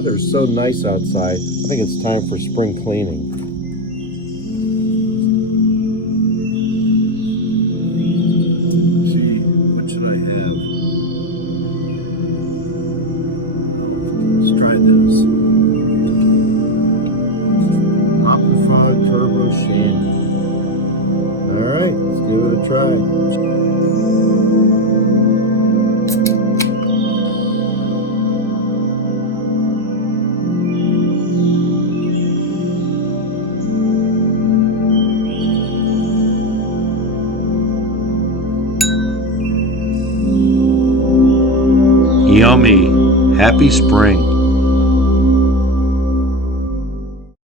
weather's so nice outside. I think it's time for spring cleaning. Let's see, what should I have? Let's try this. Aquafog Turbo Shandy. Alright, let's give it a try. Yummy. Happy spring.